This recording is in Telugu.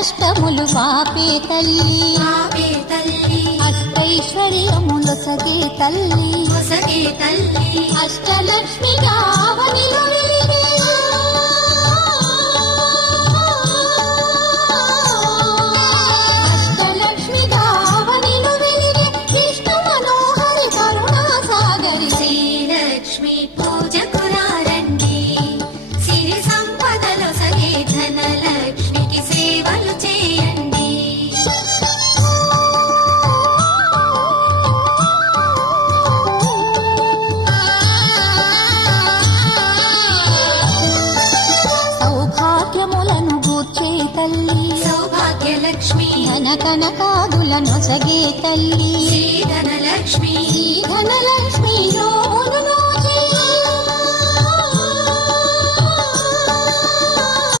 కష్టములు పాపే తల్లి అష్టైశ్వర్యములొసగే తల్లి అష్టలక్ష్మిగా అవనిలో వెలిగే అష్టలక్ష్మిగా అవనిలో వెలిగే విష్ణు మనోహరి కరుణా సాగరి శ్రీలక్ష్మి పూజకు రండి సిరి సంపదలు సగే ధనలక్ష్మికి సేవలు చేయండి సౌభాగ్యములను గూర్చే తల్లి సౌభాగ్యలక్ష్మి ధన కనకాదులను సగే తల్లి శ్రీ ధనలక్ష్మి ధనలక్ష్మి